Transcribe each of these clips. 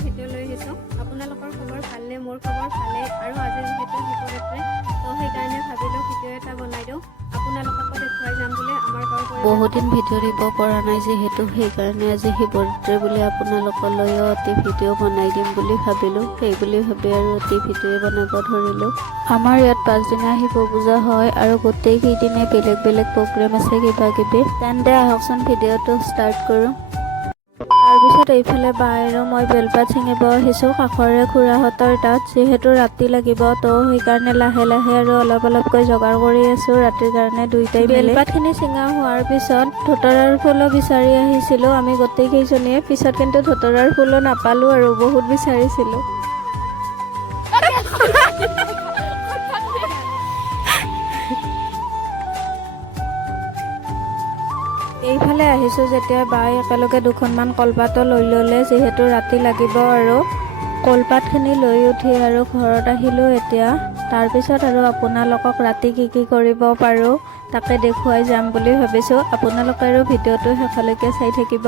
Video' লৈ আহিছোঁ। আপোনালোকৰ খবৰ ভালনে? মোৰ খবৰ ভালেই। আৰু আজি যিহেতু শিৱৰাত্ৰি, তো সেইকাৰণে ভাবিলোঁ ভিডিঅ' এটা বনাই দিওঁ, আপোনালোককো দেখুৱাই যাম বুলি। আমাৰ গাঁৱৰ বহুত দিন ভিডিঅ' দিব পৰা নাই যিহেতু, সেইকাৰণে আজি শিৱৰাত্ৰি বুলি আপোনালোকলৈও অতি ভিডিঅ' বনাই দিম বুলি ভাবিলোঁ। সেই বুলি ভাবি আৰু অতি ভিডিঅ'ই বনাব ধৰিলোঁ। আমাৰ ইয়াত 5 দিনা শিৱ পূজা হয় আৰু গোটেই কেইদিনে বেলেগ বেলেগ প্ৰগ্ৰেম আছে কিবা কিবি। তেন্তে আহকচোন ভিডিঅ'টো ষ্টাৰ্ট কৰোঁ। তাৰপিছত এইফালে বা আৰু মই বেলপাত ছিঙিব আহিছোঁ কাষৰে খুৰাহঁতৰ তাত। যিহেতু ৰাতি লাগিব, তো সেইকাৰণে লাহে লাহে আৰু অলপ অলপকৈ যোগাৰ কৰি আছোঁ ৰাতিৰ কাৰণে দুইটাই। বেলপাতখিনি ছিঙা হোৱাৰ পিছত ধতৰাৰ ফুলো বিচাৰি আহিছিলোঁ আমি গোটেইকেইজনীয়ে। পিছত কিন্তু ধতৰাৰ ফুলো নাপালোঁ আৰু বহুত বিচাৰিছিলোঁ। এইফালে আহিছোঁ যেতিয়া বাই একেলগে দুখনমান কলপাতো লৈ ল'লে, যিহেতু ৰাতি লাগিব আৰু। কলপাতখিনি লৈ উঠি আৰু ঘৰত আহিলোঁ এতিয়া। তাৰপিছত আৰু আপোনালোকক ৰাতি কি কি কৰিব পাৰোঁ তাকে দেখুৱাই যাম বুলি ভাবিছোঁ। আপোনালোকে আৰু ভিডিঅ'টো শেষলৈকে চাই থাকিব।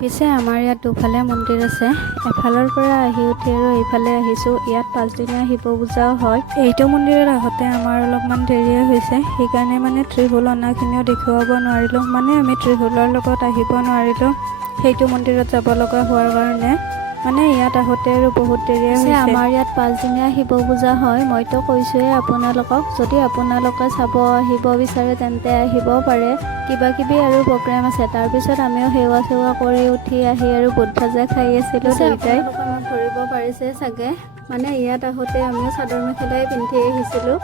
পিছে আমাৰ ইয়াত দুফালে মন্দিৰ আছে। এফালৰ পৰা আহি উঠি আৰু এইফালে আহিছোঁ। ইয়াত 5 দিনীয়া শিৱ পূজাও হয়। এইটো মন্দিৰত আহোঁতে আমাৰ অলপমান দেৰিয়ে হৈছে, সেইকাৰণে মানে ত্ৰিশূল অনাখিনিও দেখুৱাব নোৱাৰিলোঁ। মানে আমি ত্ৰিশূলৰ লগত আহিব নোৱাৰিলোঁ সেইটো মন্দিৰত যাব লগা হোৱাৰ কাৰণে। মানে ইয়াত আহোঁতে আৰু বহুত দেৰিয়ে হৈছে। আমাৰ ইয়াত 5 দিনীয়া শিৱ পূজা হয়। মইতো কৈছোঁৱেই আপোনালোকক, যদি আপোনালোকে চাব আহিব বিচাৰে তেন্তে আহিব পাৰে। কিবা কিবি আৰু প্ৰগ্ৰেম আছে। তাৰপিছত আমিও সেৱা চেৱা কৰি উঠি আহি আৰু বুট ভাজা খাই আছিলোঁ দুইটাই। আপোনালোকে ধৰিব পাৰিছে চাগে, মানে ইয়াত আহোঁতে আমিও চাদৰ মেখেলাই পিন্ধি আহিছিলোঁ।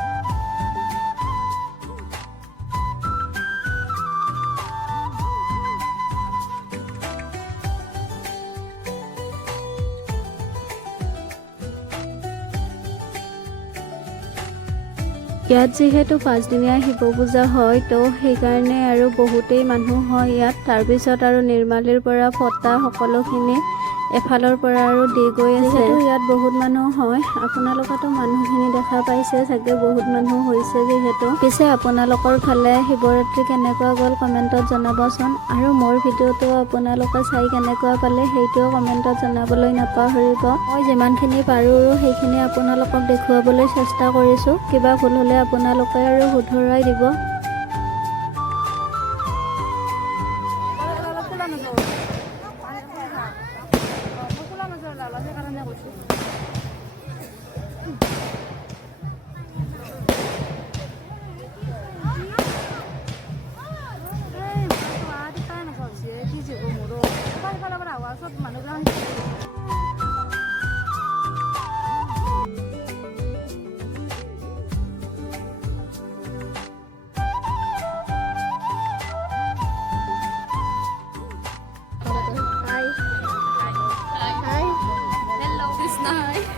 ইয়াত যিহেতু 5 দিনীয়া শিৱ পূজা হয়, তো সেইকাৰণে আৰু বহুতেই মানুহ হয় ইয়াত। তাৰপিছত আৰু নিৰ্মালীৰ পৰা ফটা সকলোখিনি এফালৰ পৰা আৰু দি গৈ আছে। ইয়াত বহুত মানুহ হয়, আপোনালোকেতো মানুহখিনি দেখা পাইছে চাগে, বহুত মানুহ হৈছে যিহেতু। পিছে আপোনালোকৰ ফালে শিৱৰাত্ৰি কেনেকুৱা গ'ল কমেণ্টত জনাবচোন। আৰু মোৰ ভিডিঅ'টো আপোনালোকে চাই কেনেকুৱা পালে সেইটোও কমেণ্টত জনাবলৈ নাপাহৰিব। মই যিমানখিনি পাৰোঁ সেইখিনি আপোনালোকক দেখুৱাবলৈ চেষ্টা কৰিছোঁ। কিবা ভুল হ'লে আপোনালোকে আৰু শুধৰাই দিব।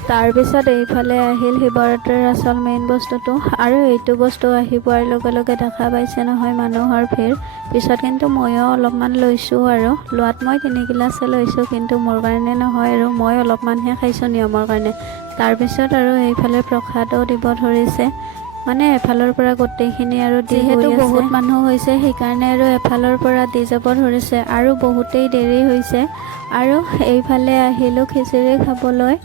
তাৰপিছত এইফালে আহিল শিৱৰাত্ৰিৰ আচল মেইন বস্তুটো। আৰু এইটো বস্তু আহি পোৱাৰ লগে লগে দেখা পাইছে নহয় মানুহৰ ভিৰ। পিছত কিন্তু ময়ো অলপমান লৈছোঁ আৰু লোৱাত মই 3 গিলাচে লৈছোঁ, কিন্তু মোৰ কাৰণে নহয় আৰু মই অলপমানহে খাইছোঁ নিয়মৰ কাৰণে। তাৰপিছত আৰু এইফালে প্ৰসাদো দিব ধৰিছে, মানে এফালৰ পৰা গোটেইখিনি আৰু যিহেতু বহুত মানুহ হৈছে সেইকাৰণে আৰু এফালৰ পৰা দি যাব ধৰিছে আৰু বহুতেই দেৰি হৈছে। আৰু এইফালে আহিলোঁ খিচিৰি খাবলৈ।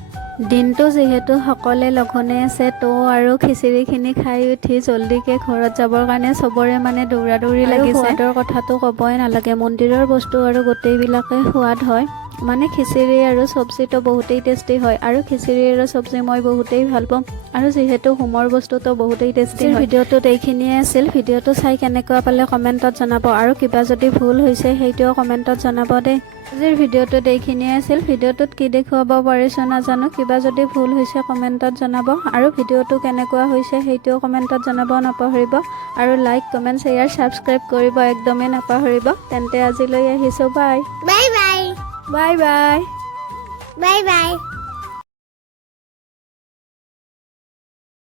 দিনটো যিহেতু সকলোৱে লঘোণে আছে, তো আৰু খিচিৰিখিনি খাই উঠি জল্দিকৈ ঘৰত যাবৰ কাৰণে চবৰে মানে দৌৰা দৌৰি লাগিছে। সোৱাদৰ কথাটো ক'বই নালাগে, মন্দিৰৰ বস্তু আৰু গোটেইবিলাকে সোৱাদ হয়। মানে খিচিৰি আৰু চব্জিটো বহুতেই টেষ্টি হয় আৰু খিচিৰি আৰু চব্জি মই বহুতেই ভাল পাওঁ আৰু যিহেতু হোমৰ বস্তুটো বহুতেই টেষ্টি হয়। ভিডিঅ'টোত এইখিনিয়ে আছিল। ভিডিঅ'টো চাই কেনেকুৱা পালে কমেণ্টত জনাব আৰু কিবা যদি ভুল হৈছে সেইটোও কমেণ্টত জনাব দেই। আজিৰ ভিডিঅ'টোত এইখিনিয়ে আছিল। ভিডিঅ'টোত কি দেখুৱাব পাৰিছোঁ নাজানো, কিবা যদি ভুল হৈছে কমেণ্টত জনাব আৰু ভিডিঅ'টো কেনেকুৱা হৈছে সেইটোও কমেণ্টত জনাব নাপাহৰিব আৰু লাইক কমেণ্ট শ্বেয়াৰ ছাবস্ক্ৰাইব কৰিব একদমেই নাপাহৰিব। তেন্তে আজিলৈ আহিছোঁ, bye bye bye bye bye bye bye.